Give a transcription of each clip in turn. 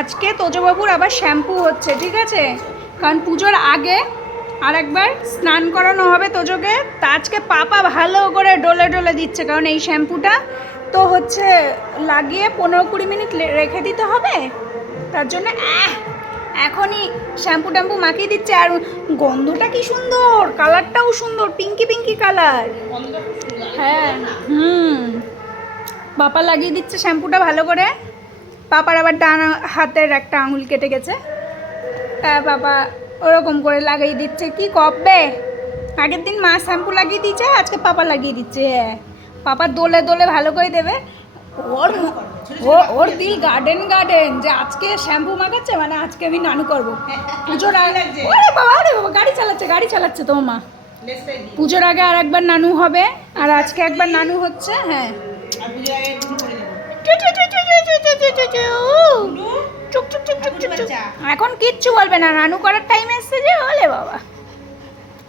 আজকে তোজবাবুর আবার শ্যাম্পু হচ্ছে, ঠিক আছে? কারণ পুজোর আগে আর একবার স্নান করানো হবে তোজোকে। তা আজকে পাপা ভালো করে ডলে ডলে দিচ্ছে, কারণ এই শ্যাম্পুটা তো হচ্ছে লাগিয়ে 15-20 মিনিট রেখে দিতে হবে। তার জন্য এখনই শ্যাম্পু ট্যাম্পু মাখিয়ে দিচ্ছে। আর গন্ধটা কি সুন্দর, কালারটাও সুন্দর, পিঙ্কি পিঙ্কি কালার। হ্যাঁ, পাপা লাগিয়ে দিচ্ছে শ্যাম্পুটা ভালো করে। পাপার আবার ডান হাতের একটা আঙুল কেটে গেছে, বাবা ওরকম করে লাগিয়ে দিচ্ছে। কি কবে আগের দিন মা শ্যাম্পু লাগিয়ে দিচ্ছে, আজকে পাপা লাগিয়ে দিচ্ছে। হ্যাঁ, পাপা দোলে দোলে ভালো করে দেবে। ওর ওর দিল গার্ডেন গার্ডেন যে আজকে শ্যাম্পু মাখাচ্ছে, মানে আজকে আমি নানু করবো পুজোর আগে। আরে বাবা গাড়ি চালাচ্ছে তোমার মা। পুজোর আগে আর একবার নানু হবে, আর আজকে একবার নানু হচ্ছে। হ্যাঁ, এখন কিচ্ছু বলবে না, নানু করার টাইম এসছে যে। হলে বাবা।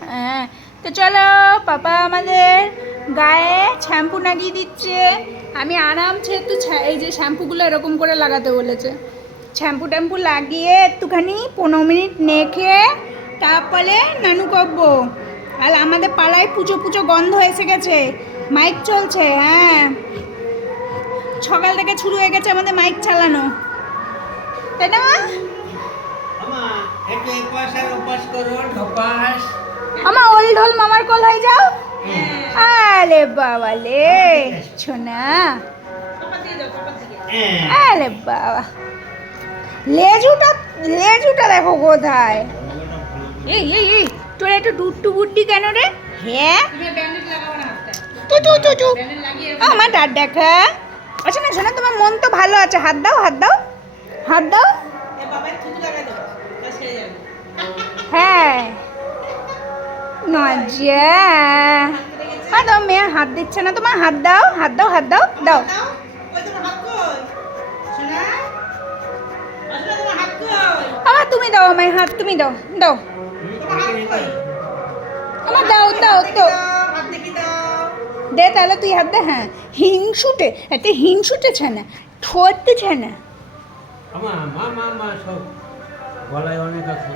হ্যাঁ, তো চলো, পাপা আমাদের গায়ে শ্যাম্পু লাগিয়ে দিচ্ছে। আমি আরামসে একটু এই যে শ্যাম্পুগুলো এরকম করে লাগাতে বলেছে। শ্যাম্পু ট্যাম্পু লাগিয়ে একটুখানি 15 মিনিট নেখে তারপরে নানু করবো। আর আমাদের পাড়ায় পুজো পুজো গন্ধ এসে গেছে, মাইক চলছে। হ্যাঁ, সকাল থেকে শুরু হয়ে গেছে আমাদের মাইক চালানো, তাই না? আমার ওল ঢোল মামার কল হয়ে যাও। আরে বাবা লে ছোনা, আরে বাবা লেজুটা দেখো কোথায়। এই এই এই তোর একটু ডুট্টু বুড্ডি কেন রে? হ্যাঁ, আমার ডাট দেখা। আচ্ছা না শোনা, তোমার মন তো ভালো আছে, হাত দাও হাত দাও হাত দাও। হ্যাঁ, নজা দাও, মেয়ে হাত দিচ্ছে না তোমার। হাত দাও হাত দাও হাত দাও দাও। আমার তুমি দাও, আমায় হাত তুমি দাও দাও আমার, দাও দাও দাও দে তাহলে তুই হাত দে। হ্যাঁ, হিংসুটে একটা হিংসুটে ছানা, ঠোঁটতে ছানা। মা মা মা সব গলায় অনেক আছে।